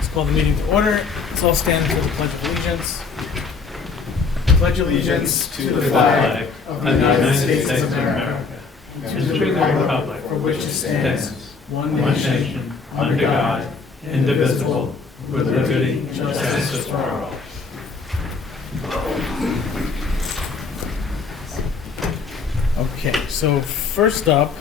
Let's call the meeting to order. Let's all stand for the Pledge of Allegiance. Pledge allegiance to the flag of the United States of America and to the republic for which it stands, one nation, under God, indivisible, with liberty and justice for all. Okay, so first up,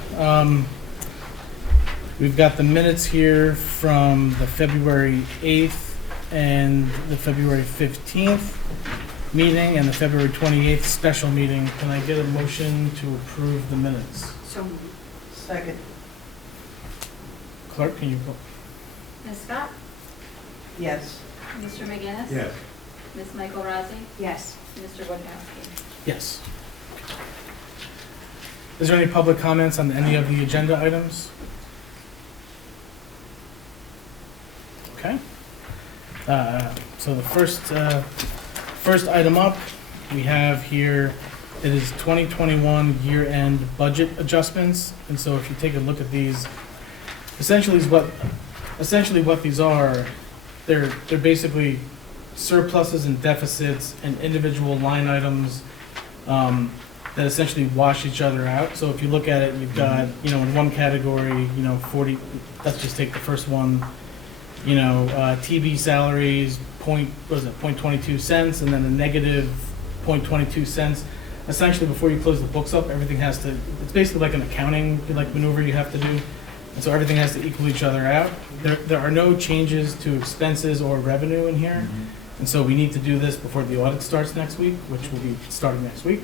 we've got the minutes here from the February 8th and the February 15th meeting and the February 28th special meeting. Can I get a motion to approve the minutes? So moved. Second. Clerk, can you go? Ms. Scott? Yes. Mr. McGinnis? Yes. Ms. Michael Rossi? Yes. Mr. Wojciechowski? Yes. Is there any public comments on any of the agenda items? Okay. So the first item up, we have here, it is 2021 year-end budget adjustments. And so if you take a look at these, essentially what these are, they're basically surpluses and deficits and individual line items that essentially wash each other out. So if you look at it, you've got, in one category, 40, let's just take the first one, TB salaries, 0.22 cents, and then a negative 0.22 cents. Essentially, before you close the books up, everything has to, it's basically like an accounting maneuver you have to do. And so everything has to equal each other out. There are no changes to expenses or revenue in here. And so we need to do this before the audit starts next week, which will be starting next week.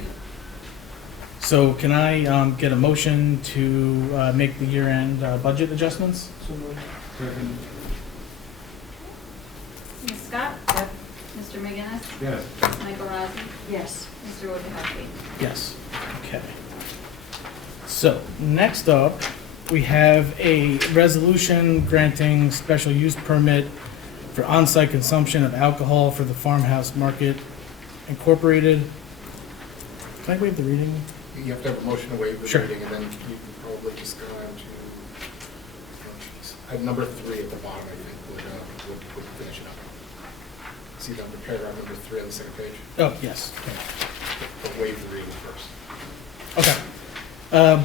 So can I get a motion to make the year-end budget adjustments? So moved. Second. Ms. Scott? Yep. Mr. McGinnis? Yes. Ms. Michael Rossi? Yes. Mr. Wojciechowski? Yes. Okay. So next up, we have a resolution granting special use permit for on-site consumption of alcohol for the Farmhouse Market Incorporated. Can I waive the reading? You have to have a motion to waive the Sure. reading, and then you can probably just go on to, number 3 at the bottom, I think, would finish it up. See the paragraph number 3 on the second page? Oh, yes. But waive the reading first. Okay.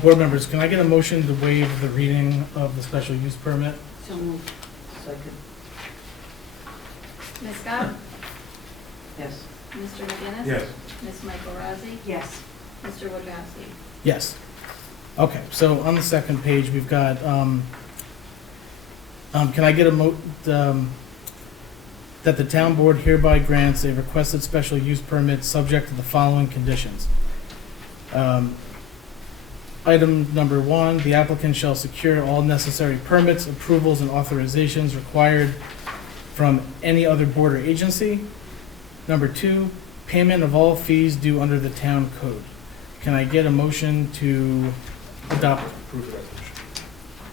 Board members, can I get a motion to waive the reading of the special use permit? So moved. Second. Ms. Scott? Yes. Mr. McGinnis? Yes. Ms. Michael Rossi? Yes. Mr. Wojciechowski? Yes. Okay, so on the second page, we've got, can I get that the town board hereby grants a requested special use permit subject to the following conditions. Item number 1, the applicant shall secure all necessary permits, approvals, and authorizations required from any other board or agency. Number 2, payment of all fees due under the town code. Can I get a motion to adopt, Approve the resolution.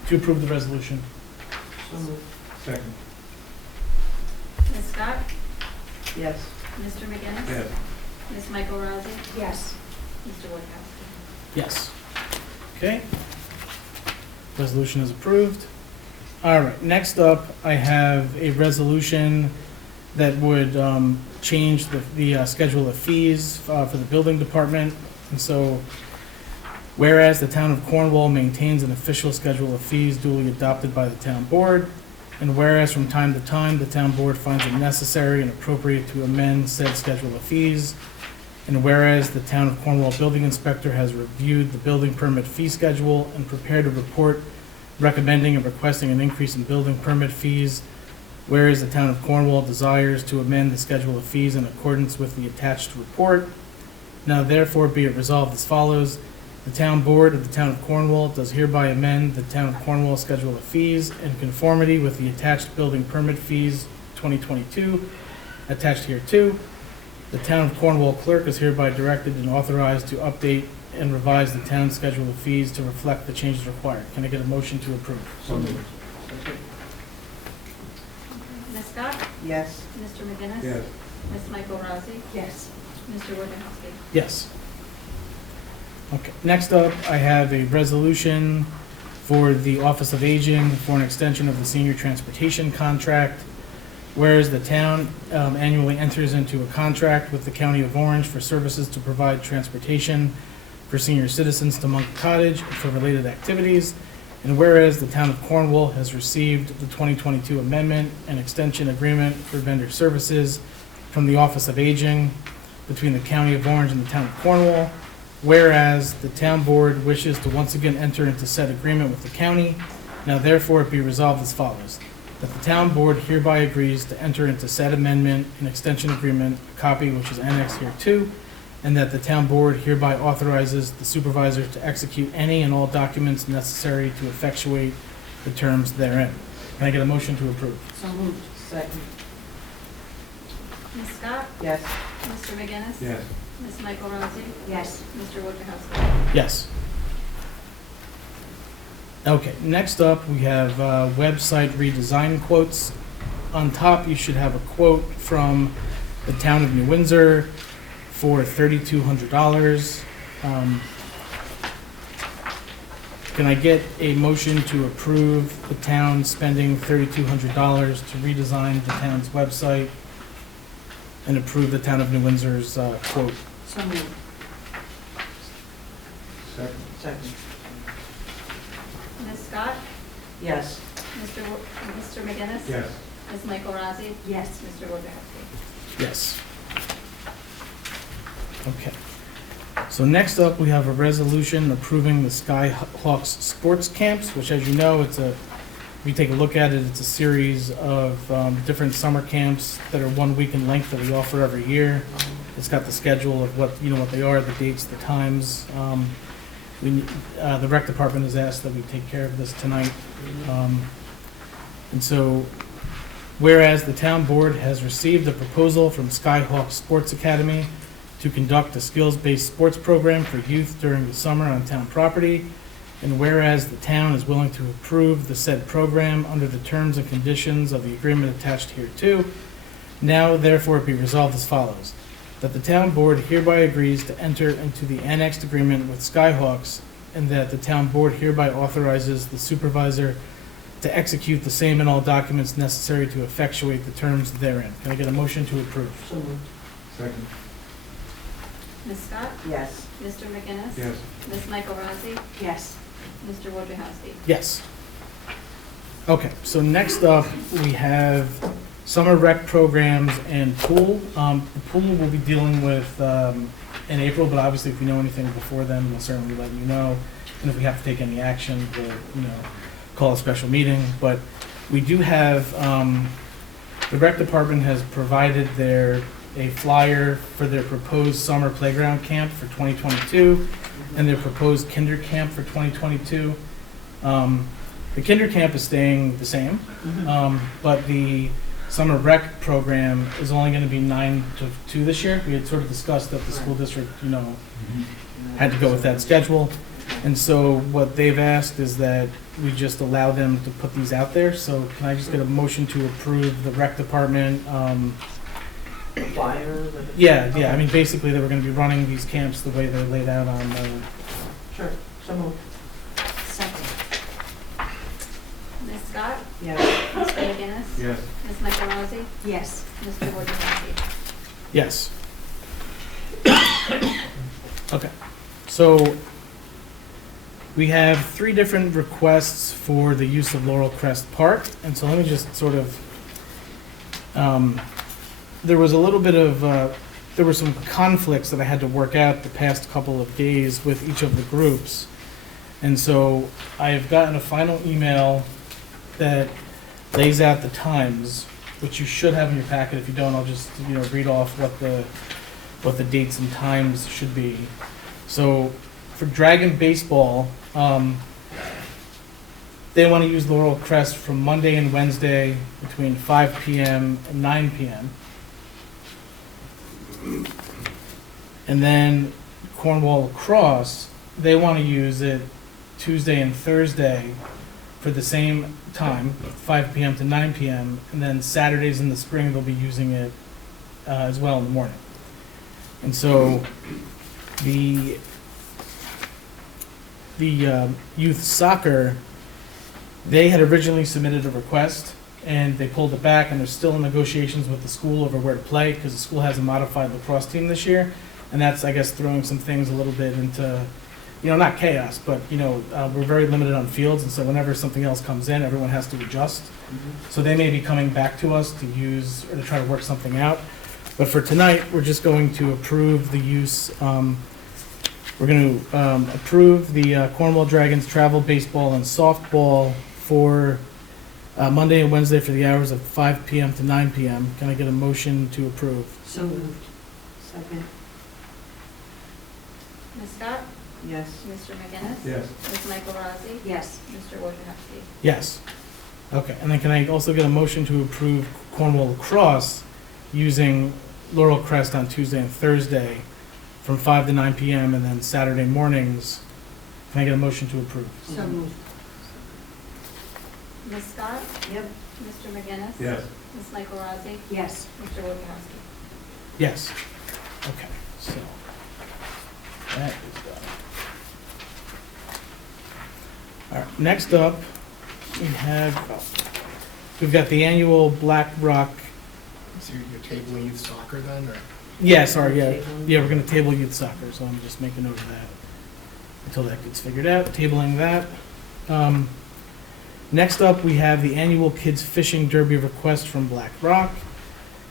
to approve the resolution? So moved. Second. Ms. Scott? Yes. Mr. McGinnis? Yes. Ms. Michael Rossi? Yes. Mr. Wojciechowski? Yes. Okay. Resolution is approved. All right, next up, I have a resolution that would change the schedule of fees for the building department. And so, whereas the town of Cornwall maintains an official schedule of fees duly adopted by the town board, and whereas from time to time, the town board finds it necessary and appropriate to amend said schedule of fees, and whereas the town of Cornwall building inspector has reviewed the building permit fee schedule and prepared a report recommending and requesting an increase in building permit fees, whereas the town of Cornwall desires to amend the schedule of fees in accordance with the attached report, now therefore be it resolved as follows. The town board of the town of Cornwall does hereby amend the town of Cornwall schedule of fees in conformity with the attached building permit fees 2022, attached here too. The town of Cornwall clerk is hereby directed and authorized to update and revise the town schedule of fees to reflect the changes required. Can I get a motion to approve? So moved. Second. Ms. Scott? Yes. Mr. McGinnis? Yes. Ms. Michael Rossi? Yes. Mr. Wojciechowski? Yes. Okay, next up, I have a resolution for the Office of Aging for an extension of the senior transportation contract. Whereas the town annually enters into a contract with the County of Orange for services to provide transportation for senior citizens to Monk Cottage and for related activities. And whereas the town of Cornwall has received the 2022 amendment and extension agreement for vendor services from the Office of Aging between the County of Orange and the town of Cornwall. Whereas the town board wishes to once again enter into said agreement with the county, now therefore it be resolved as follows. That the town board hereby agrees to enter into said amendment and extension agreement, a copy which is annexed here too, and that the town board hereby authorizes the supervisor to execute any and all documents necessary to effectuate the terms therein. Can I get a motion to approve? So moved. Second. Ms. Scott? Yes. Mr. McGinnis? Yes. Ms. Michael Rossi? Yes. Mr. Wojciechowski? Yes. Okay, next up, we have website redesign quotes. On top, you should have a quote from the town of New Windsor for $3,200. Can I get a motion to approve the town spending $3,200 to redesign the town's website and approve the town of New Windsor's quote? So moved. Second. Second. Ms. Scott? Yes. Mr. McGinnis? Yes. Ms. Michael Rossi? Yes. Mr. Wojciechowski? Yes. Okay. So next up, we have a resolution approving the Skyhawks sports camps, which, as you know, if you take a look at it, it's a series of different summer camps that are 1 week in length that we offer every year. It's got the schedule of what they are, the dates, the times. The rec department has asked that we take care of this tonight. And so, whereas the town board has received a proposal from Skyhawk Sports Academy to conduct a skills-based sports program for youth during the summer on town property, and whereas the town is willing to approve the said program under the terms and conditions of the agreement attached hereto, now therefore be resolved as follows. That the town board hereby agrees to enter into the annexed agreement with Skyhawks, and that the town board hereby authorizes the supervisor to execute the same and all documents necessary to effectuate the terms therein. Can I get a motion to approve? So moved. Second. Ms. Scott? Yes. Mr. McGinnis? Yes. Ms. Michael Rossi? Yes. Mr. Wojciechowski? Yes. Okay, so next up, we have summer rec programs and pool. The pool we'll be dealing with in April, but obviously if you know anything before then, we'll certainly let you know. And if we have to take any action, we'll, call a special meeting. But we do have, the rec department has provided a flyer for their proposed summer playground camp for 2022 and their proposed kinder camp for 2022. The kinder camp is staying the same, but the summer rec program is only going to be 9 to 2 this year. We had sort of discussed that the school district, had to go with that schedule. And so what they've asked is that we just allow them to put these out there. So can I just get a motion to approve the rec department? Flyer? Yeah, I mean, basically, they were going to be running these camps the way they're laid out on Sure. So moved. Second. Ms. Scott? Yes. Mr. McGinnis? Yes. Ms. Michael Rossi? Yes. Mr. Wojciechowski? Yes. Okay, so we have 3 different requests for the use of Laurel Crest Park, and so let me just sort of, there was a little bit of, there were some conflicts that I had to work out the past couple of days with each of the groups, and so I've gotten a final email that lays out the times, which you should have in your packet. If you don't, I'll just read off what the dates and times should be. So for Dragon Baseball, they want to use Laurel Crest from Monday and Wednesday between 5 p.m. and 9 p.m. And then Cornwall Lacrosse, they want to use it Tuesday and Thursday for the same time, 5 p.m. to 9 p.m. And then Saturdays in the spring, they'll be using it as well in the morning. And so the youth soccer, they had originally submitted a request and they pulled it back, and they're still in negotiations with the school over where to play, because the school has a modified lacrosse team this year, and that's, I guess, throwing some things a little bit into, not chaos, but, we're very limited on fields, and so whenever something else comes in, everyone has to adjust. So they may be coming back to us to use, or to try to work something out. But for tonight, we're just going to approve the use, we're going to approve the Cornwall Dragons travel baseball and softball for Monday and Wednesday for the hours of 5 PM to 9 PM. Can I get a motion to approve? So moved. Second. Ms. Scott? Yes. Mr. McGinnis? Yes. Ms. Michael Rossi? Yes. Mr. Wojciechowski? Yes. Okay, and then can I also get a motion to approve Cornwall lacrosse using Laurel Crest on Tuesday and Thursday from 5 to 9 PM, and then Saturday mornings? Can I get a motion to approve? So moved. Ms. Scott? Yep. Mr. McGinnis? Yes. Ms. Michael Rossi? Yes. Mr. Wojciechowski? Yes. Okay, so that is done. All right, next up, we've got the annual Black Rock, So you're tabling youth soccer then, or? yeah, sorry, yeah, we're gonna table youth soccer, so I'm just making note of that until that gets figured out, tabling that. Next up, we have the annual Kids Fishing Derby request from Black Rock.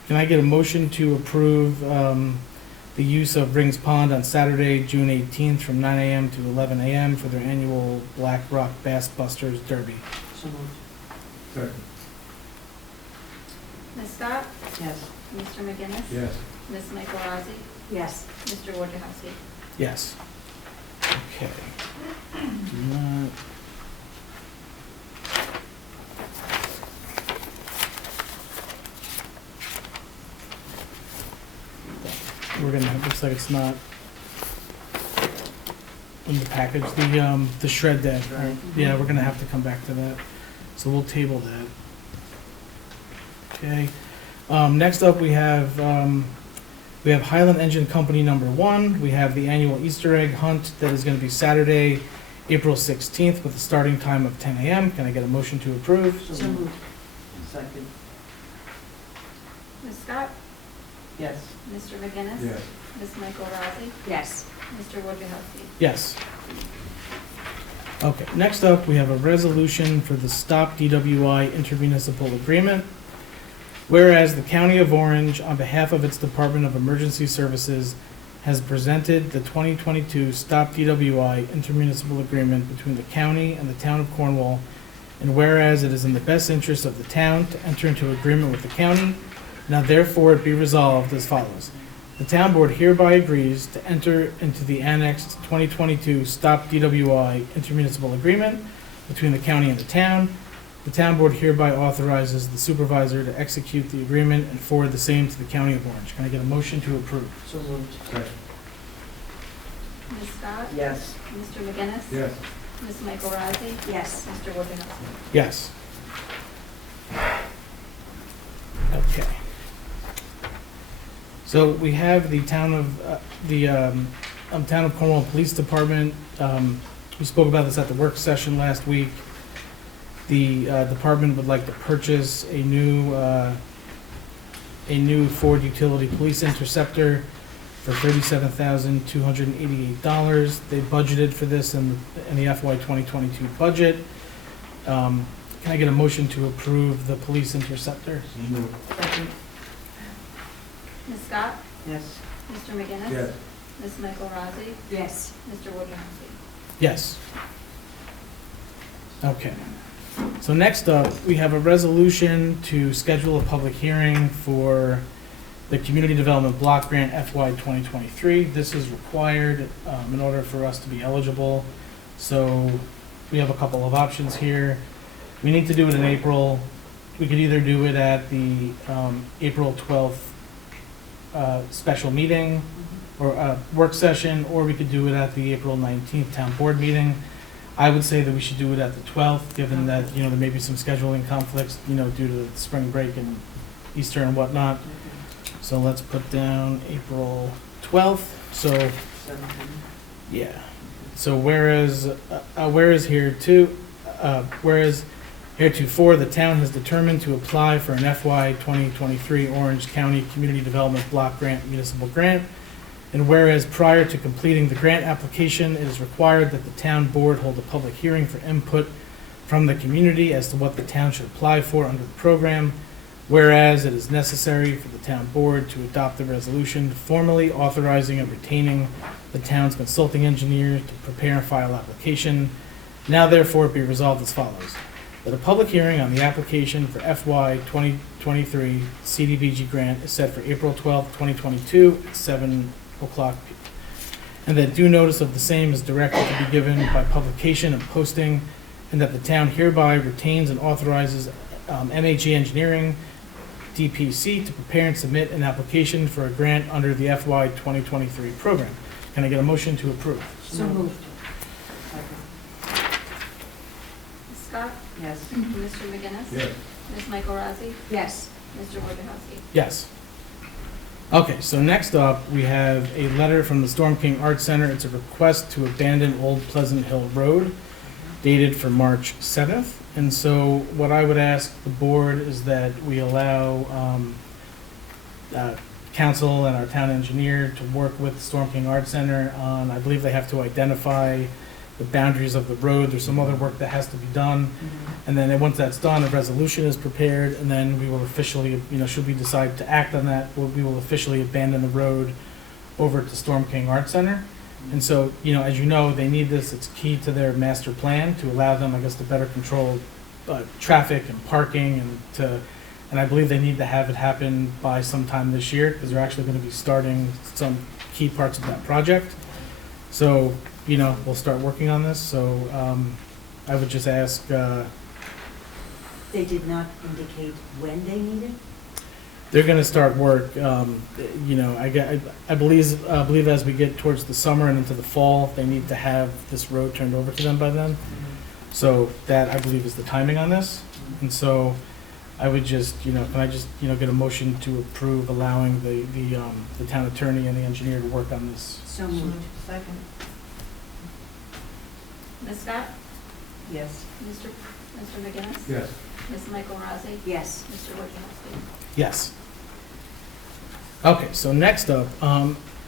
Can I get a motion to approve the use of Rings Pond on Saturday, June 18th from 9 AM to 11 AM for their annual Black Rock Bass Busters Derby? So moved. Second. Ms. Scott? Yes. Mr. McGinnis? Yes. Ms. Michael Rossi? Yes. Mr. Wojciechowski? Yes. Okay. Do not- We're gonna, looks like it's not in the package, the shred that, yeah, we're gonna have to come back to that, so we'll table that. Okay, next up, we have Highland Engine Company #1, we have the annual Easter egg hunt that is gonna be Saturday, April 16th, with a starting time of 10 AM. Can I get a motion to approve? So moved. Second. Ms. Scott? Yes. Mr. McGinnis? Yes. Ms. Michael Rossi? Yes. Mr. Wojciechowski? Yes. Okay, next up, we have a resolution for the Stop DWI intermunicipal agreement. Whereas the County of Orange, on behalf of its Department of Emergency Services, has presented the 2022 Stop DWI intermunicipal agreement between the county and the town of Cornwall, and whereas it is in the best interest of the town to enter into agreement with the county, now therefore it be resolved as follows. The town board hereby agrees to enter into the annexed 2022 Stop DWI intermunicipal agreement between the county and the town. The town board hereby authorizes the supervisor to execute the agreement and forward the same to the County of Orange. Can I get a motion to approve? So moved. Second. Ms. Scott? Yes. Mr. McGinnis? Yes. Ms. Michael Rossi? Yes. Mr. Wojciechowski? Yes. Okay. So we have the town of Cornwall Police Department. We spoke about this at the work session last week. The department would like to purchase a new Ford utility police interceptor for $37,288. They budgeted for this in the FY 2022 budget. Can I get a motion to approve the police interceptor? Second. Ms. Scott? Yes. Mr. McGinnis? Yes. Ms. Michael Rossi? Yes. Mr. Wojciechowski? Yes. Okay. So next up, we have a resolution to schedule a public hearing for the Community Development Block Grant FY 2023. This is required in order for us to be eligible. So we have a couple of options here. We need to do it in April. We could either do it at the April 12th special meeting or work session, or we could do it at the April 19th town board meeting. I would say that we should do it at the 12th, given that, there may be some scheduling conflicts, due to the spring break and Easter and whatnot. So let's put down April 12th. So, 17. yeah. So whereas here too, whereas Heretofore, the town has determined to apply for an FY 2023 Orange County Community Development Block Grant municipal grant. And whereas prior to completing the grant application, it is required that the town board hold a public hearing for input from the community as to what the town should apply for under the program. Whereas it is necessary for the town board to adopt a resolution formally authorizing and retaining the town's consulting engineer to prepare and file application. Now therefore be resolved as follows. That a public hearing on the application for FY 2023 CDBG grant is set for April 12th, 2022 at 7 o'clock. And that due notice of the same is directed to be given by publication and posting, and that the town hereby retains and authorizes MHE Engineering, DPC, to prepare and submit an application for a grant under the FY 2023 program. Can I get a motion to approve? So moved. Second. Ms. Scott? Yes. Mr. McGinnis? Yes. Ms. Michael Rossi? Yes. Mr. Wojciechowski? Yes. Okay, so next up, we have a letter from the Storm King Art Center. It's a request to abandon Old Pleasant Hill Road, dated for March 7th. And so what I would ask the board is that we allow council and our town engineer to work with the Storm King Art Center on, I believe they have to identify the boundaries of the road. There's some other work that has to be done. And then once that's done, a resolution is prepared, and then we will officially, should we decide to act on that, we will officially abandon the road over to Storm King Art Center. And so, as you know, they need this, it's key to their master plan to allow them, I guess, to better control traffic and parking and I believe they need to have it happen by sometime this year because they're actually going to be starting some key parts of that project. So, we'll start working on this. So I would just ask. They did not indicate when they need it? They're going to start work. I believe as we get towards the summer and into the fall, they need to have this road turned over to them by then. So that, I believe, is the timing on this. And so I would just, can I just, get a motion to approve allowing the town attorney and the engineer to work on this? So moved. Second. Ms. Scott? Yes. Mr. McGinnis? Yes. Ms. Michael Rossi? Yes. Mr. Wojciechowski? Yes. Okay, so next up,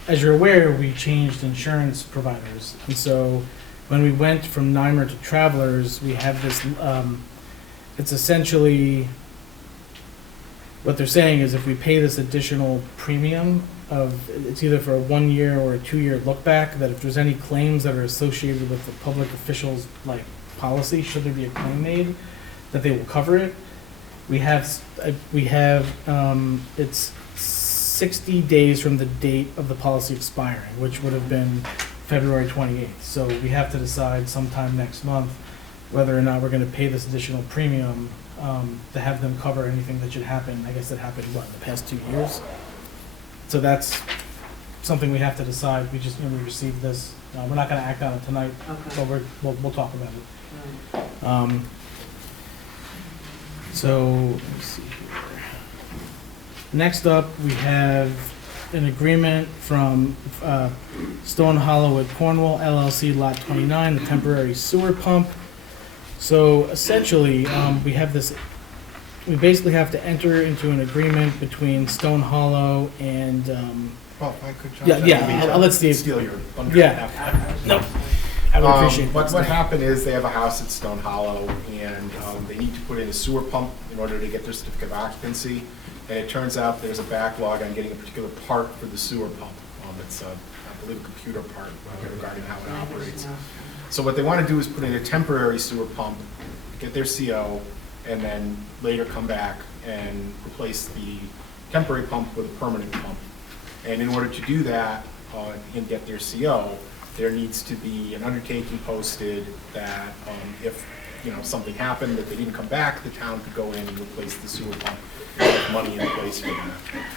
as you're aware, we changed insurance providers. And so when we went from NYMER to Travelers, we have this, it's essentially, what they're saying is if we pay this additional premium it's either for a 1 year or a 2 year look back, that if there's any claims that are associated with the public official's policy, should there be a claim made, that they will cover it. We have it's 60 days from the date of the policy expiring, which would have been February 28th. So we have to decide sometime next month whether or not we're going to pay this additional premium to have them cover anything that should happen. I guess that happened, in the past 2 years? So that's something we have to decide. We just, we received this. We're not going to act on it tonight, Okay. but we'll talk about it. All right. So, let me see here. Next up, we have an agreement from Stone Hollow at Cornwall LLC, Lot 29, the temporary sewer pump. So essentially, we basically have to enter into an agreement between Stone Hollow and, Well, if I could jump Yeah, in. yeah, I'll let Steve- Steal your thunder. Yeah. no, I would appreciate that. What happened is they have a house at Stone Hollow, and they need to put in a sewer pump in order to get their certificate of occupancy. And it turns out there's a backlog on getting a particular part for the sewer pump. It's, I believe, a computer part regarding how it operates. So what they want to do is put in a temporary sewer pump, get their CO, and then later come back and replace the temporary pump with a permanent pump. And in order to do that and get their CO, there needs to be an undertaking posted that if something happened, that they didn't come back, the town could go in and replace the sewer pump and put money in place for that.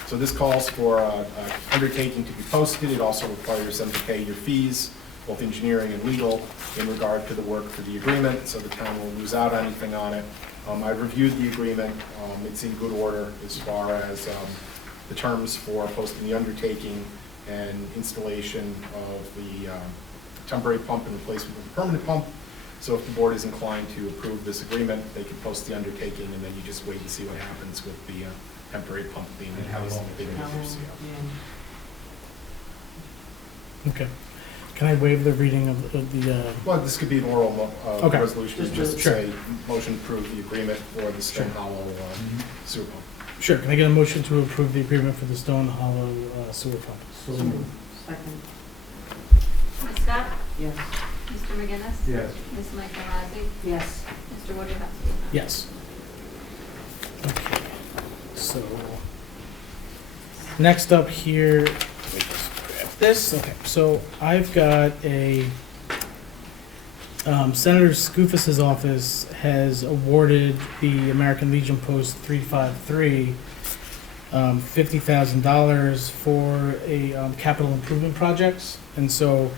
So this calls for an undertaking to be posted. It also requires them to pay your fees, both engineering and legal, in regard to the work for the agreement, so the town won't lose out on anything on it. I've reviewed the agreement. It's in good order as far as the terms for posting the undertaking and installation of the temporary pump in replacement of the permanent pump. So if the board is inclined to approve this agreement, they can post the undertaking, and then you just wait and see what happens with the temporary pump being in And how place. long? They can use their CO. Okay. Can I waive the reading of the, Well, this could be an oral Okay. resolution, just to Sure. say, motion to approve the agreement for the Stone Sure. Hollow sewer pump. sure, can I get a motion to approve the agreement for the Stone Hollow sewer pump? So moved. Second. Ms. Scott? Yes. Mr. McGinnis? Yes. Ms. Michael Rossi? Yes. Mr. Wojciechowski? Yes. Okay, so, next up here, let me just grab this, okay, so I've got Senator Skoufis's office has awarded the American Legion Post 353 $50,000 for a capital improvement projects, and so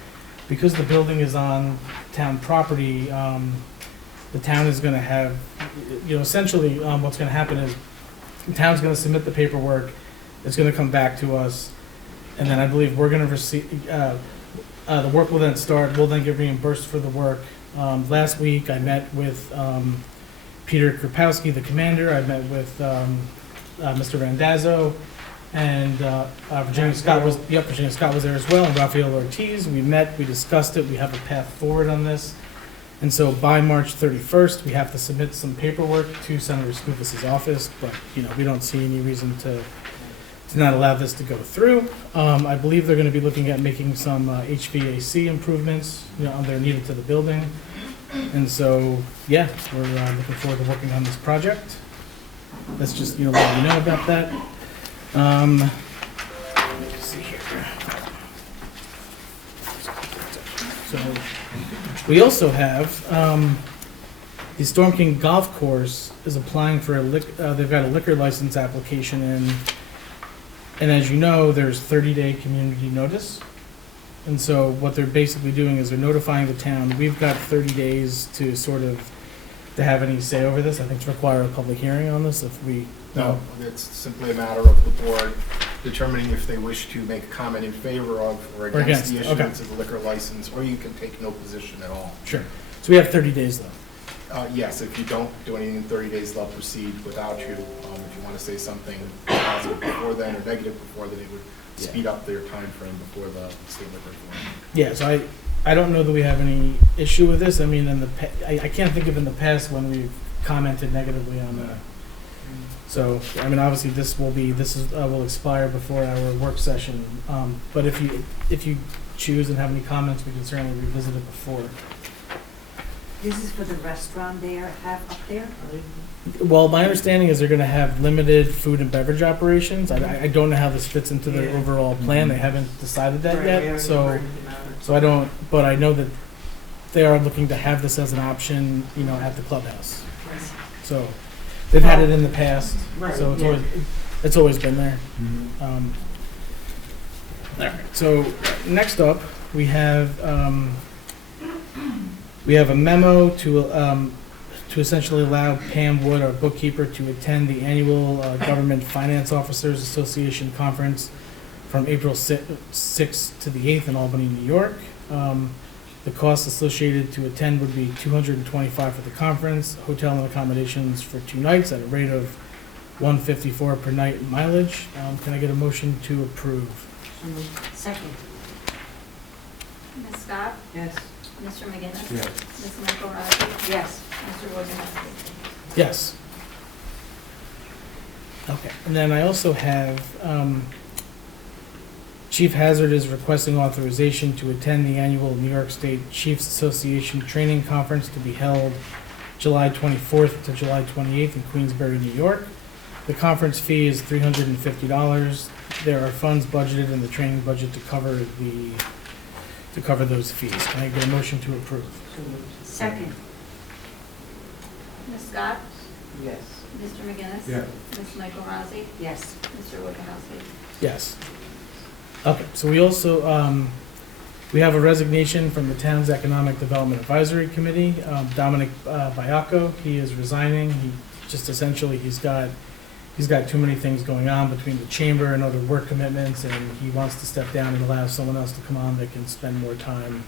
because the building is on town property, the town is gonna have, essentially, what's gonna happen is, the town's gonna submit the paperwork, it's gonna come back to us, and then I believe we're gonna receive, the work will then start, we'll then get reimbursed for the work. Last week, I met with, Peter Krupowski, the commander, I met with, Mr. Randazzo, and, Virginia Scott was there as well, and Rafael Ortiz. We met, we discussed it, we have a path forward on this. And so by March 31st, we have to submit some paperwork to Senator Skoufis's office, but, we don't see any reason to not allow this to go through. I believe they're gonna be looking at making some HVAC improvements, they're needed to the building. And so, yeah, we're looking forward to working on this project. Let's just, let you know about that. Let me see here. So, we also have, the Storm King Golf Course is applying for they've got a liquor license application in, and as you know, there's 30-day community notice. And so what they're basically doing is they're notifying the town, we've got 30 days to to have any say over this. I think to require a public hearing on this if we. No, it's simply a matter of the board determining if they wish to make a comment in favor of or against the against, okay. issuance of the liquor license, or you can take no position at all. Sure. So we have 30 days though. Yes, if you don't do anything in 30 days, they'll proceed without you. If you want to say something positive before then or negative before then, it would speed up their time frame before the state liquor reform. Yeah, so I don't know that we have any issue with this. I mean, I can't think of in the past when we've commented negatively on that. So, I mean, obviously this will expire before our work session. But if you choose and have any comments, we can certainly revisit it before. This is for the restaurant they have up there? Well, my understanding is they're gonna have limited food and beverage operations. I don't know how this fits into their Yeah. overall plan. They haven't decided that Right, yet, we already so. worked it out. So I don't, but I know that they are looking to have this as an option, at the clubhouse. So they've had it in the past, Right, so yeah. it's always been there. All right, so next up, we have a memo to essentially allow Pam Wood, our bookkeeper, to attend the annual Government Finance Officers Association Conference from April 6th to the 8th in Albany, New York. The costs associated to attend would be $225 for the conference, hotel and accommodations for 2 nights at a rate of $154 per night mileage. Can I get a motion to approve? So moved. Second. Ms. Scott? Yes. Mr. McGinnis? Yes. Ms. Michael Rossi? Yes. Mr. Wojciechowski? Yes. Okay, and then I also have, Chief Hazard is requesting authorization to attend the annual New York State Chiefs Association Training Conference to be held July 24th to July 28th in Queensbury, New York. The conference fee is $350. There are funds budgeted in the training budget to cover those fees. Can I get a motion to approve? So moved. Second. Ms. Scott? Yes. Mr. McGinnis? Yes. Ms. Michael Rossi? Yes. Mr. Wojciechowski? Yes. Okay, so we also, we have a resignation from the town's Economic Development Advisory Committee. Dominic Biacco, he is resigning. He just essentially, he's got too many things going on between the chamber and other work commitments, and he wants to step down and allow someone else to come on that can spend more time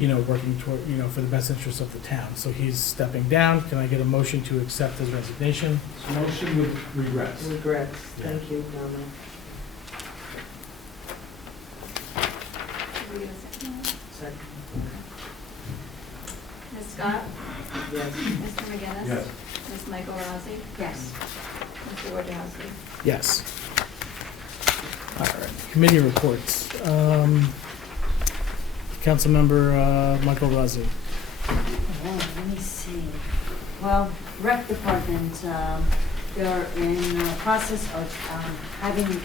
working toward, for the best interest of the town. So he's stepping down. Can I get a motion to accept his resignation? Motion with regrets. Regrets, thank you, Donna. Did we get a second? Second. Ms. Scott? Yes. Mr. McGinnis? Yes. Ms. Michael Rossi? Yes. Mr. Wojciechowski? Yes. All right, committee reports. Councilmember Michael Rossi. Well, let me see. Well, rec department, they're in the process of having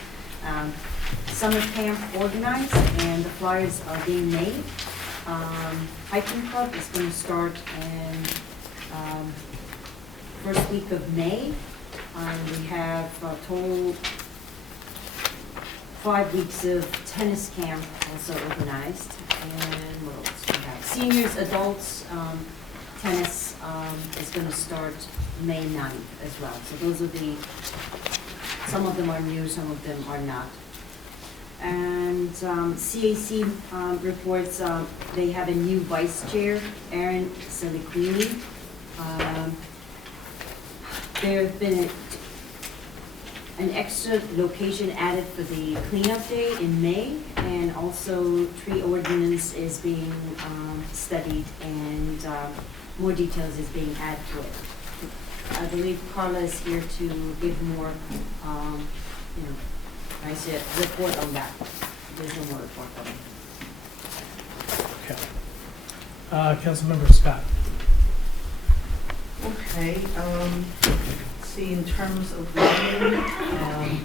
summer camp organized, and the flyers are being made. Hiking club is going to start in first week of May. We have a total 5 weeks of tennis camp also organized. And what else do we have? Seniors, adults, tennis is going to start May 9th as well. So those are some of them are new, some of them are not. And CAC reports they have a new vice chair, Erin Siliquini. There have been an extra location added for the cleanup day in May, and also tree ordinance is being studied, and more details is being added to it. I believe Carla is here to give more, I said, report on that. There's no more report on it. Okay. Councilmember Scott. Okay, see, in terms of the meeting,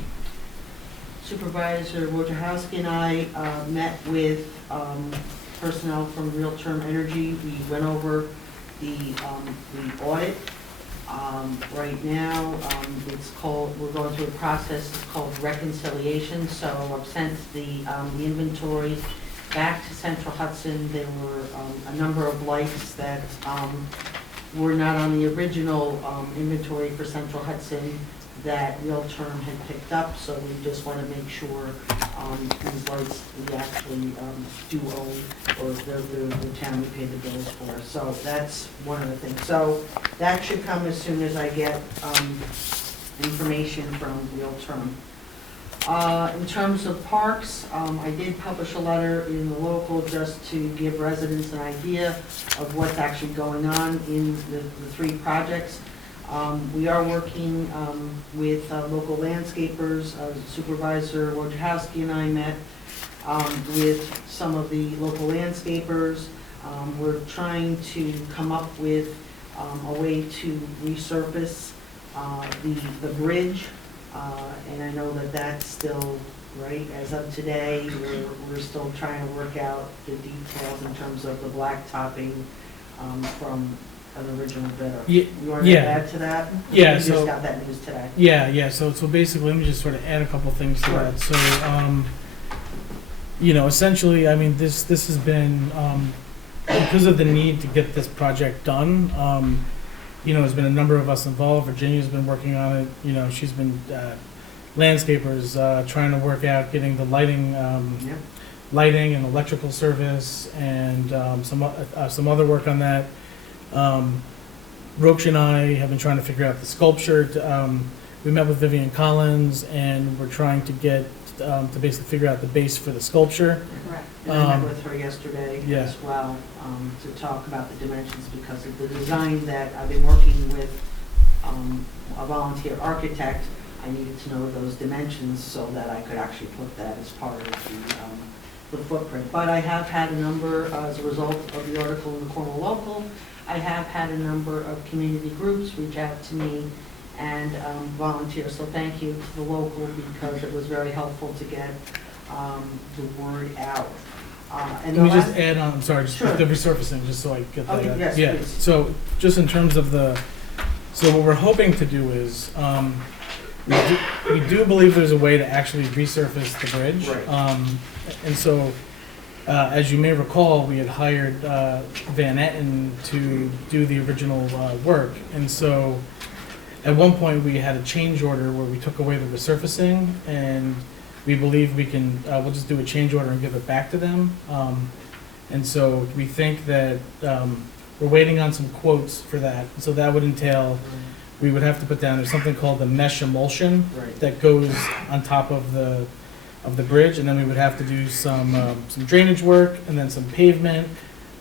Supervisor Wojciechowski and I met with personnel from Real Term Energy. We went over the audit. Right now, we're going through a process called reconciliation. So I've sent the inventory back to Central Hudson. There were a number of lights that were not on the original inventory for Central Hudson that Real Term had picked up, so we just want to make sure these lights we actually do own, or they're the town we pay the bills for. So that's one of the things. So that should come as soon as I get information from Real Term. In terms of parks, I did publish a letter in the local just to give residents an idea of what's actually going on in the 3 projects. We are working with local landscapers. Supervisor Wojciechowski and I met with some of the local landscapers. We're trying to come up with a way to resurface the bridge. And I know that that's still, right, as of today, we're still trying to work out the details in terms of the blacktopping from an original bidder. You want to Yeah. add to that? Yeah, We so- just got that news today. Yeah, so basically, let me just sort of add a couple things to Sure. that. So, essentially, I mean, this has been, because of the need to get this project done, there's been a number of us involved. Virginia's been working on it, she's been, landscapers, trying to work out getting the lighting and electrical service, and some other work on that. Roach and I have been trying to figure out the sculpture. We met with Vivian Collins, and we're trying to get to basically figure out the base for the sculpture. Correct. And I met with her yesterday yeah. as well to talk about the dimensions, because of the design that I've been working with a volunteer architect. I needed to know those dimensions so that I could actually put that as part of the footprint. But I have had a number, as a result of the article in the Cornwall Local, I have had a number of community groups reach out to me and volunteer. So thank you to the local, because it was very helpful to get the word out. And Let me the just last- add on, I'm sorry, just Sure. the resurfacing, just so I get that. Okay, yes, Yeah, please. so just in terms of so what we're hoping to do is, we do believe there's a way to actually resurface the bridge. Right. And so, as you may recall, we had hired Van Etten to do the original work. And so, at one point, we had a change order where we took away the resurfacing, and we believe we can, we'll just do a change order and give it back to them. And so we think that, we're waiting on some quotes for that. So that would entail, we would have to put down, there's something called the mesh emulsion Right. that goes on top of the bridge, and then we would have to do some drainage work, and then some pavement,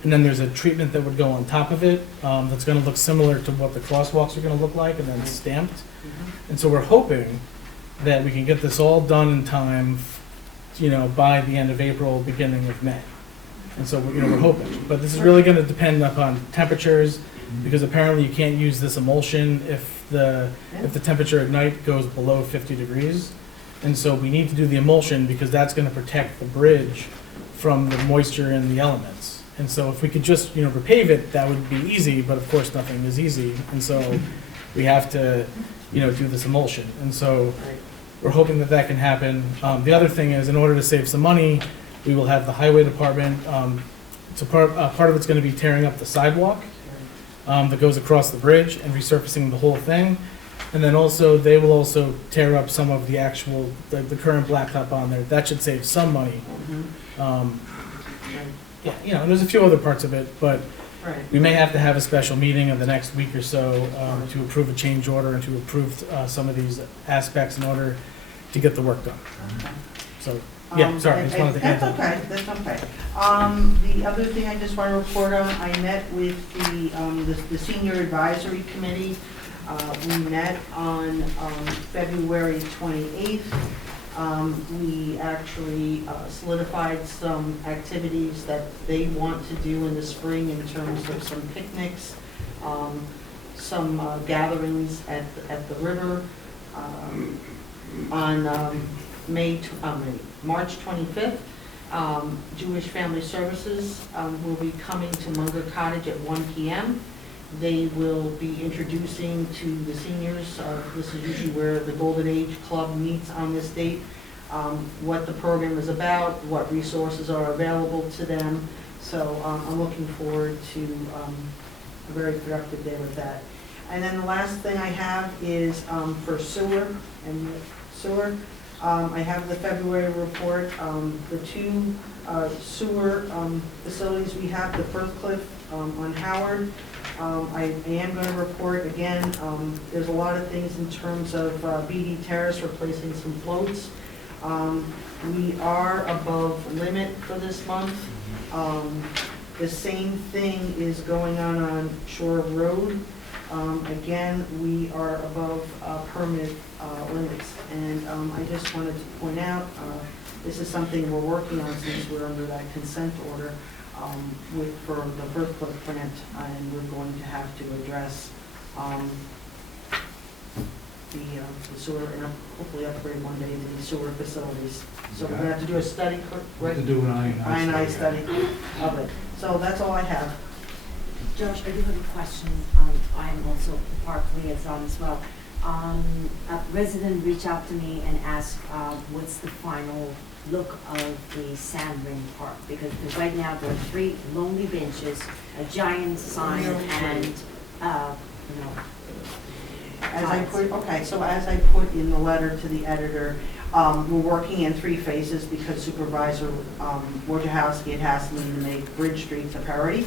and then there's a treatment that would go on top of it, that's gonna look similar to what the crosswalks are gonna look like, and then stamped. Mhm. And so we're hoping that we can get this all done in time, by the end of April, beginning of May. And so, we're hoping, but this is really gonna depend upon temperatures, because apparently you can't use this emulsion if the temperature at night goes below 50 degrees. And so we need to do the emulsion because that's gonna protect the bridge from the moisture and the elements. And so if we could just, repave it, that would be easy, but of course, nothing is easy. And so we have to, do this emulsion. And so Right. we're hoping that that can happen. The other thing is, in order to save some money, we will have the highway department, so part of it's gonna be tearing up the sidewalk that goes across the bridge and resurfacing the whole thing. And then also, they will also tear up some of the actual, the current blacktop on there. That should save some money. Mhm. Yeah, and there's a few other parts of it, but Right. we may have to have a special meeting in the next week or so to approve a change order and to approve some of these aspects in order to get the work done. So, yeah, sorry, I just wanted to add That's that. okay, that's okay. The other thing I just want to report on, I met with the Senior Advisory Committee. We met on February 28th. We actually solidified some activities that they want to do in the spring in terms of some picnics, some gatherings at the river. On March 25th, Jewish Family Services will be coming to Munger Cottage at 1 p.m. They will be introducing to the seniors, this is usually where the Golden Age Club meets on this date, what the program is about, what resources are available to them. So I'm looking forward to a very productive day with that. And then the last thing I have is for sewer. I have the February report. The two sewer facilities we have, the Firth Cliff on Howard. I am going to report again, there's a lot of things in terms of BD Terrace replacing some floats. We are above limit for this month. The same thing is going on Shore Road. Again, we are above permit limits. And I just wanted to point out, this is something we're working on since we're under that consent order for the Firth Cliff grant, and we're going to have to address the sewer and hopefully upgrade one day the sewer facilities. So we're going to have to do a study, We have to do an INI study of it. So that's all I have. Josh, I do have a question. I'm also the park liaison as well. A resident reached out to me and asked what's the final look of the sand ring park, because right now there are 3 lonely benches, a giant sign, and As I put in the letter to the editor, we're working in 3 phases because Supervisor Wojciechowski had asked me to make Bridge Street a priority.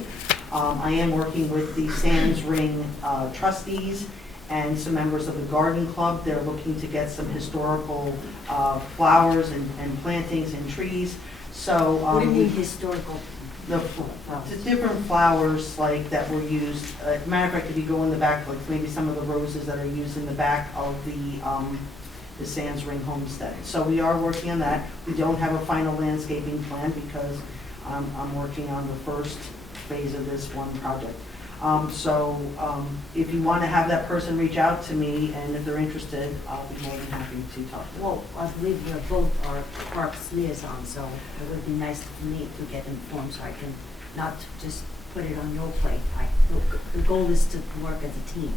I am working with the Sands Ring trustees and some members of the garden club. They're looking to get some historical flowers and plantings and trees. So what do you mean historical? the different flowers like that were used. Matter of fact, if you go in the back, like maybe some of the roses that are used in the back of the Sands Ring homestead. So we are working on that. We don't have a final landscaping plan because I'm working on the first phase of this one project. If you want to have that person reach out to me, and if they're interested, I'll be more than happy to talk to them. Well, I believe you're both our parks liaison, so it would be nice for me to get informed so I can not just put it on your plate. The goal is to work as a team.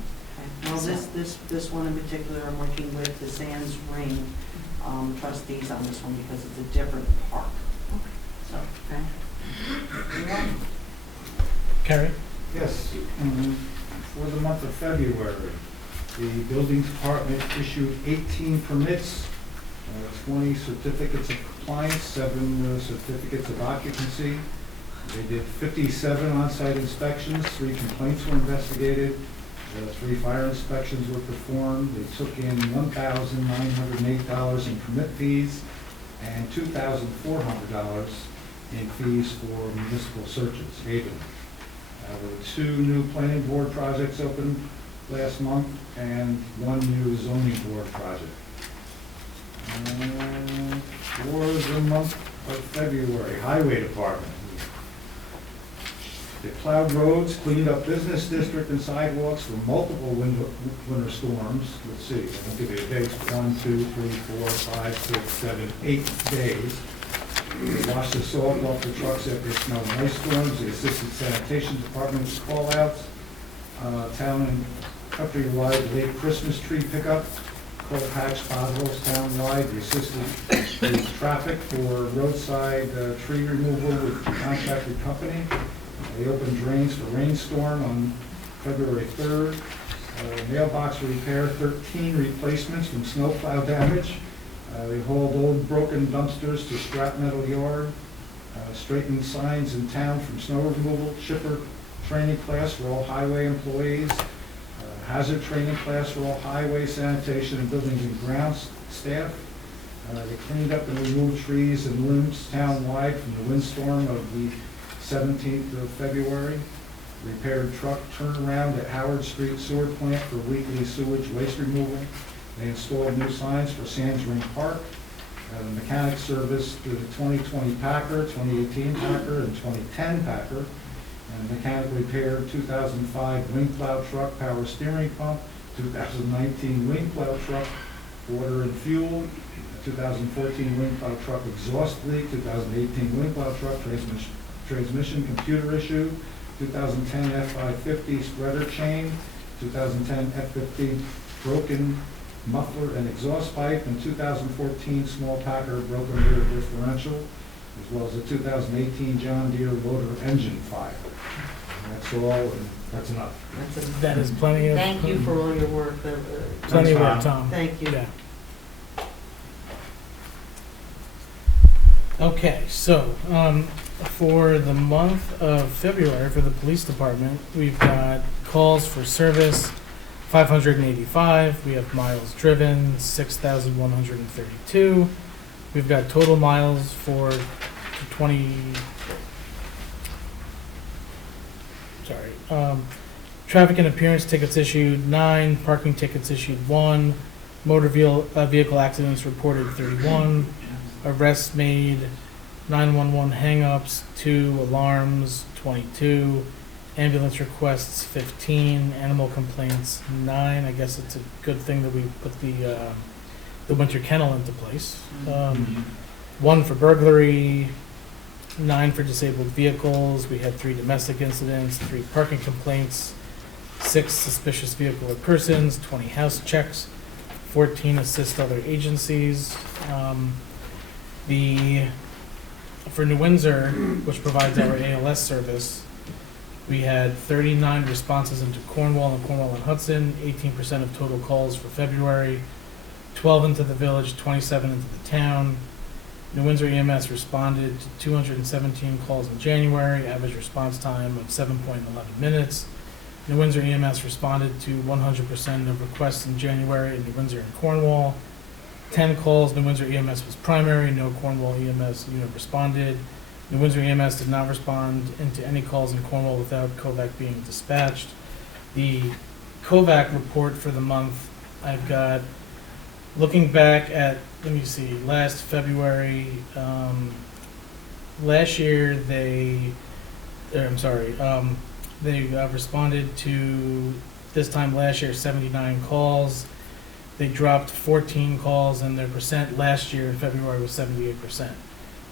Well, this one in particular, I'm working with the Sands Ring trustees on this one because it's a different park. So, Okay. Carrie? Yes, for the month of February, the building department issued 18 permits, 20 certificates of compliance, 7 certificates of occupancy, They did 57 on-site inspections, 3 complaints were investigated, 3 fire inspections were performed. They took in $1,908 in permit fees and $2,400 in fees for municipal searches. Haven. There were 2 new planning board projects opened last month and 1 new zoning board project. For the month of February, Highway Department. They plowed roads, cleaned up business district and sidewalks for multiple winter storms. Let's see, I'll give you the dates, 1, 2, 3, 4, 5, 6, 7, 8 days. They washed the salt off the trucks after snow and ice storms. The assisted sanitation department's call-outs. Town and countrywide late Christmas tree pickup. Coal patch potholes townwide. The assisted traffic for roadside tree removal with contracted company. They opened drains for rainstorm on February 3rd. Mailbox repair, 13 replacements from snowplow damage. They hauled old broken dumpsters to scrap metal yard. Straightened signs in town from snow removal. Chipper training class for all highway employees. Hazard training class for all highway sanitation and buildings and grounds staff. They cleaned up and removed trees and limbs townwide from the windstorm of the 17th of February. Repaired truck turnaround at Howard Street Sewer Plant for weekly sewage waste removal. They installed new signs for Sands Ring Park. The mechanic service to the 2020 Packer, 2018 Packer, and 2010 Packer. And mechanic repaired 2005 wing plow truck power steering pump, 2019 wing plow truck water and fuel, 2014 wing plow truck exhaust leak, 2018 wing plow truck transmission computer issue, 2010 F550 spreader chain, 2010 F50 broken muffler and exhaust pipe, and 2014 small Packer broken rear differential, as well as a 2018 John Deere loader engine fire. And that's all, and that's enough. That is plenty of. Thank you for all your work. Plenty of work, Thanks, Tom. Thank you. Yeah. Okay, so, for the month of February, for the police department, we've got calls for service, 585. We have miles driven, 6,132. We've got total miles for 20. Traffic and appearance tickets issued 9. Parking tickets issued 1. Motor vehicle accidents reported 31. Arrests made, 911 hang-ups, 2. Alarms, 22. Ambulance requests, 15. Animal complaints, 9. I guess it's a good thing that we put the winter kennel into place. 1 for burglary, 9 for disabled vehicles. We had 3 domestic incidents, 3 parking complaints, 6 suspicious vehicle or persons, 20 house checks, 14 assist other agencies. For New Windsor, which provides our ALS service, we had 39 responses into Cornwall and Cornwall and Hudson, 18% of total calls for February, 12 into the village, 27 into the town. New Windsor EMS responded to 217 calls in January, average response time of 7.11 minutes. New Windsor EMS responded to 100% of requests in January in New Windsor and Cornwall. 10 calls, New Windsor EMS was primary, no Cornwall EMS unit responded. New Windsor EMS did not respond into any calls in Cornwall without COVAC being dispatched. The COVAC report for the month, I've got, looking back at, let me see, last February, last year they responded to, this time last year, 79 calls. They dropped 14 calls, and their percent last year in February was 78%.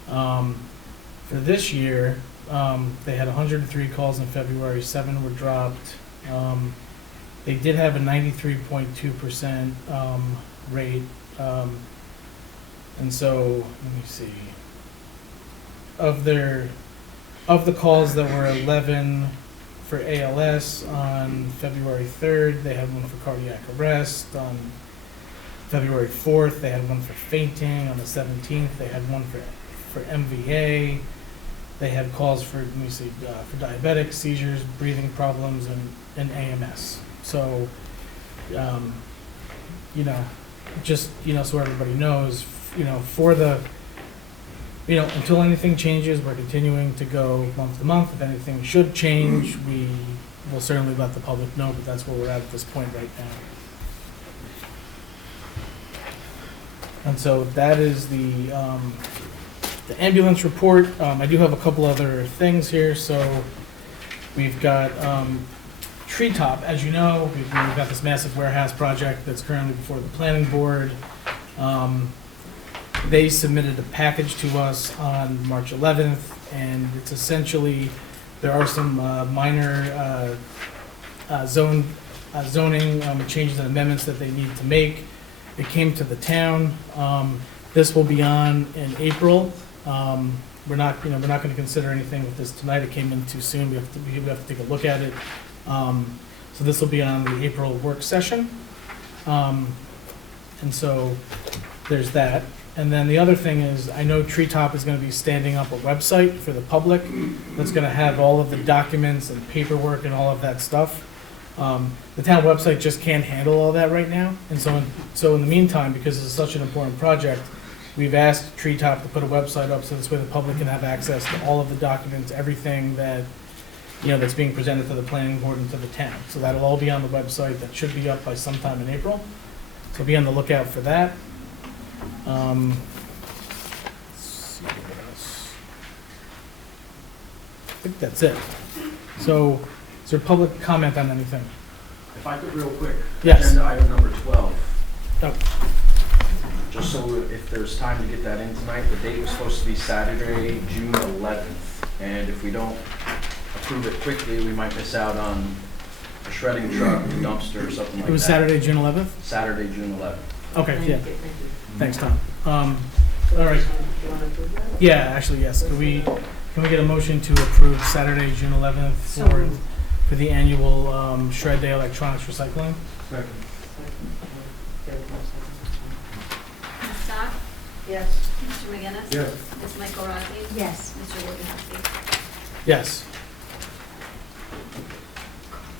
For this year, they had 103 calls in February, 7 were dropped. They did have a 93.2% rate. And so, let me see. Of the calls that were 11 for ALS on February 3rd, they had 1 for cardiac arrest. On February 4th, they had 1 for fainting. On the 17th, they had 1 for MVA. they have calls for, let me see, for diabetics, seizures, breathing problems, and AMS. So, you know, just, you know, so everybody knows, you know, for the, you know, until anything changes, we're continuing to go month to month. If anything should change, we will certainly let the public know, but that's where we're at this point right now. And so that is the ambulance report. I do have a couple other things here. So we've got Treetop, as you know, we've got this massive warehouse project that's currently before the planning board. They submitted a package to us on March 11th, and it's essentially, there are some minor zoning changes and amendments that they need to make. It came to the town. This will be on in April. We're not going to consider anything with this tonight. It came in too soon. We have to take a look at it. So this will be on the April work session. And so there's that. And then the other thing is, I know Treetop is going to be standing up a website for the public that's going to have all of the documents and paperwork and all of that stuff. The town website just can't handle all that right now. And so in the meantime, because this is such an important project, we've asked Treetop to put a website up so this way the public can have access to all of the documents, everything that, you know, that's being presented to the planning board and to the town. So that'll all be on the website. That should be up by sometime in April. So be on the lookout for that. Let's see what else. I think that's it. So is there public comment on anything? If I could real quick. Yes. Agenda item number 12. Oh. Just so if there's time to get that in tonight, the date was supposed to be Saturday, June 11th. And if we don't approve it quickly, we might miss out on a shredding truck, a dumpster, or something like that. It was Saturday, June 11th? Saturday, June 11th. Okay, yeah. Thank you. Thanks, Tom. All right. Do you want to approve that? Yeah, actually, yes. Can we get a motion to approve Saturday, June 11th for the annual Shred Day electronics recycling? Second. Ms. Scott? Yes. Mr. McGinnis? Yes. Ms. Michael Rossi? Yes. Mr. Wojciechowski? Yes.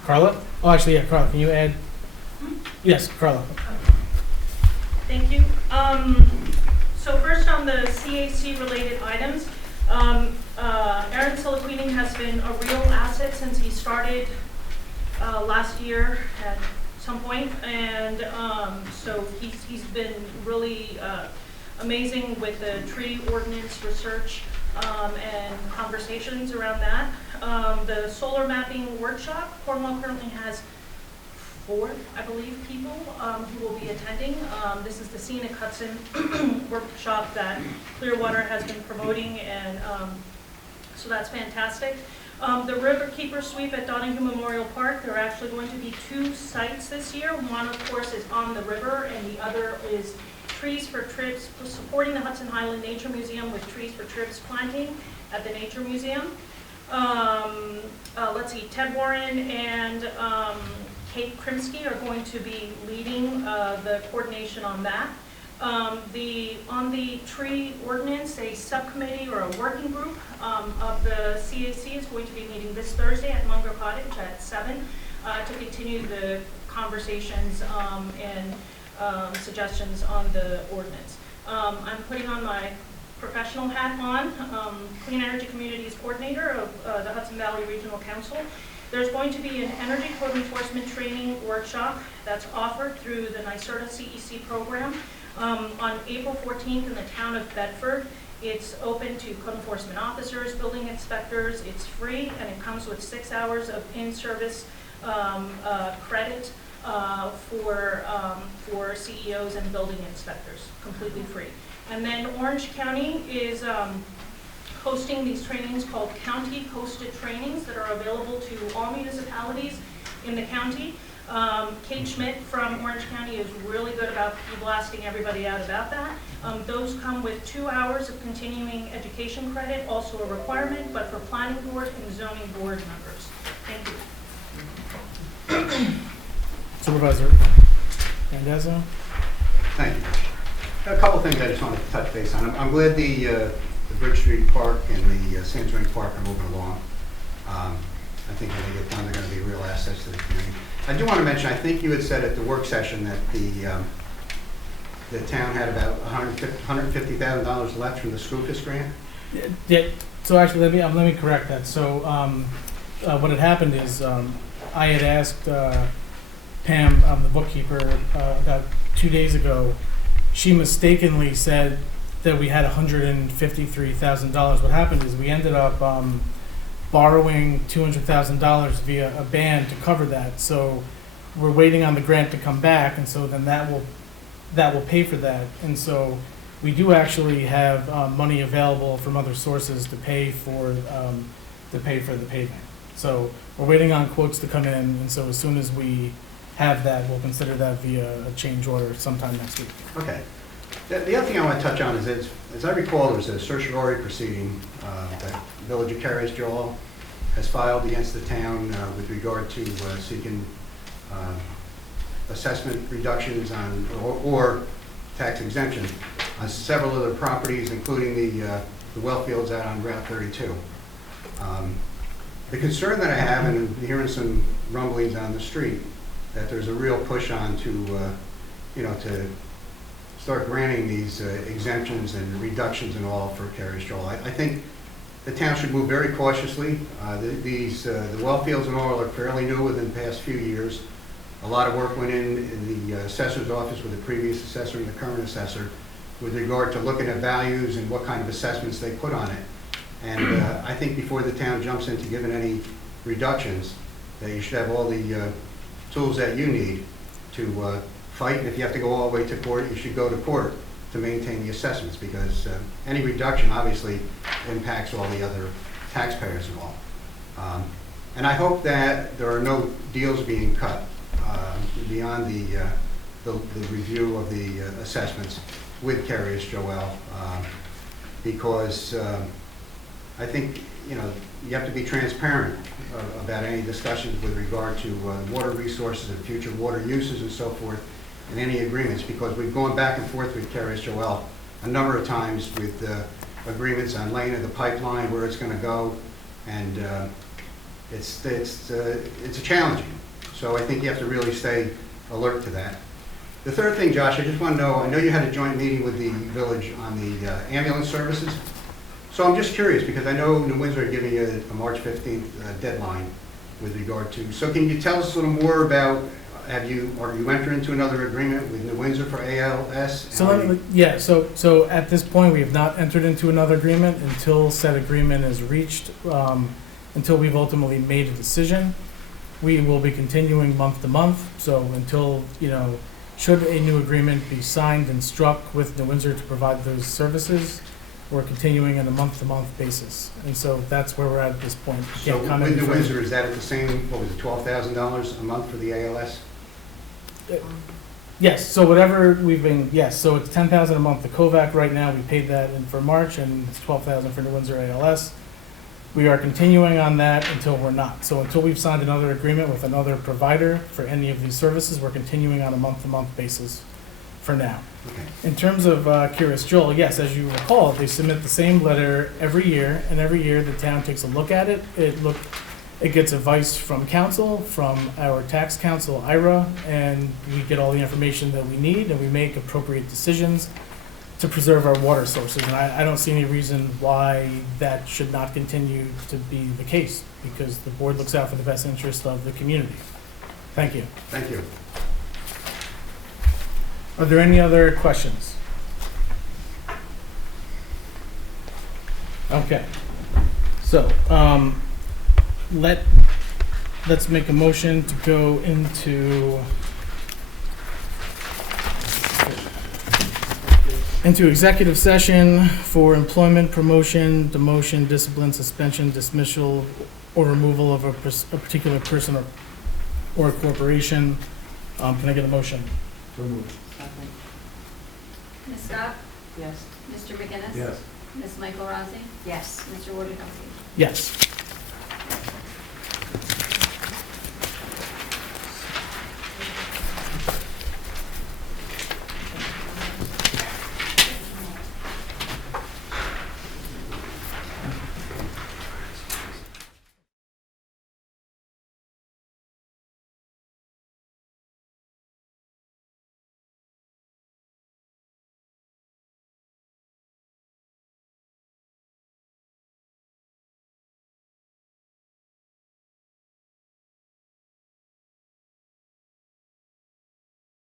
Carla? Oh, actually, yeah, Carla, can you add? Yes, Carla. Thank you. So first on the CAC-related items, Aaron Siliquini has been a real asset since he started last year at some point, and so he's been really amazing with the tree ordinance research and conversations around that. The solar mapping workshop, Cornwall currently has 4, I believe, people who will be attending. This is the Scenic Hudson workshop that Clearwater has been promoting, and so that's fantastic. The Riverkeeper Sweep at Donahue Memorial Park, there are actually going to be 2 sites this year. One, of course, is on the river, and the other is Trees for Trips, supporting the Hudson Highland Nature Museum with Trees for Trips planting at the Nature Museum. Let's see, Ted Warren and Kate Krimsky are going to be leading the coordination on that. On the tree ordinance, a subcommittee or a working group of the CAC is going to be meeting this Thursday at Munger Cottage at 7 to continue the conversations and suggestions on the ordinance. I'm putting on my professional hat on, Clean Energy Communities Coordinator of the Hudson Valley Regional Council. There's going to be an energy code enforcement training workshop that's offered through the NYSERDA CEC program on April 14th in the town of Bedford. It's open to code enforcement officers, building inspectors. It's free, and it comes with 6 hours of in-service credit for CEOs and building inspectors, completely free. And then Orange County is hosting these trainings called county hosted trainings that are available to all municipalities in the county. Kate Schmidt from Orange County is really good about blasting everybody out about that. Those come with 2 hours of continuing education credit, also a requirement, but for planning board and zoning board members. Thank you. Supervisor Randazzo? Thank you. A couple things I just wanted to touch base on. I'm glad the Bridge Street Park and the Sands Ring park are moving along. I think when they get done, they're going to be real assets to the community. I do want to mention, I think you had said at the work session that the town had about $150,000 left from the Scoofus grant. Yeah, so actually, let me correct that. So, what had happened is, I had asked, Pam, the bookkeeper, about 2 days ago. She mistakenly said that we had $153,000. What happened is we ended up, borrowing $200,000 via a band to cover that. So we're waiting on the grant to come back, and so then that will pay for that. And so we do actually have money available from other sources to pay for the paving. So we're waiting on quotes to come in, and so as soon as we have that, we'll consider that via a change order sometime next week. Okay. The other thing I want to touch on is, as I recall, there was a certiorari proceeding that Village of Cary Joel has filed against the town with regard to seeking assessment reductions on, or tax exemption on several other properties, including the well fields out on Route 32. The concern that I have, and hearing some rumblings on the street, that there's a real push on to, to start granting these exemptions and reductions and all for Cary Joel. I think the town should move very cautiously. The well fields and all are fairly new within the past few years. A lot of work went in the assessor's office with the previous assessor and the current assessor with regard to looking at values and what kind of assessments they put on it. And I think before the town jumps into giving any reductions, that you should have all the tools that you need to fight. And if you have to go all the way to court, you should go to court to maintain the assessments, because any reduction obviously impacts all the other taxpayers and all. And I hope that there are no deals being cut beyond the review of the assessments with Cary Joel, because I think you have to be transparent about any discussions with regard to water resources and future water uses and so forth, and any agreements, because we've gone back and forth with Cary Joel a number of times with agreements on laying of the pipeline, where it's going to go, and it's a challenging. So I think you have to really stay alert to that. The third thing, Josh, I just want to know, I know you had a joint meeting with the village on the ambulance services. So I'm just curious, because I know New Windsor are giving you a March 15th deadline with regard to, so can you tell us a little more about, are you entering into another agreement with New Windsor for ALS? So at this point, we have not entered into another agreement until said agreement is reached, until we've ultimately made a decision. We will be continuing month to month, so until, should a new agreement be signed and struck with New Windsor to provide those services, we're continuing on a month-to-month basis. And so that's where we're at this point. So with New Windsor, is that at the same, what was it, $12,000 a month for the ALS? Yes, so whatever we've been, yes, so it's $10,000 a month. The COVAC right now, we paid that in for March, and it's $12,000 for New Windsor ALS. We are continuing on that until we're not. So until we've signed another agreement with another provider for any of these services, we're continuing on a month-to-month basis for now. Okay. In terms of Curious Joel, yes, as you recall, they submit the same letter every year, and every year the town takes a look at it. It gets advice from council, from our tax council, IRA, and we get all the information that we need, and we make appropriate decisions to preserve our water sources. And I don't see any reason why that should not continue to be the case, because the board looks out for the best interest of the community. Thank you. Thank you. Are there any other questions? Okay. So, let's make a motion to go into executive session for employment, promotion, demotion, discipline, suspension, dismissal, or removal of a particular person or a corporation. Can I get a motion? So moved. Second. Ms. Scott? Yes. Mr. McGinnis? Yes. Ms. Michael Rossi? Yes. Mr. Wojciechowski? Yes.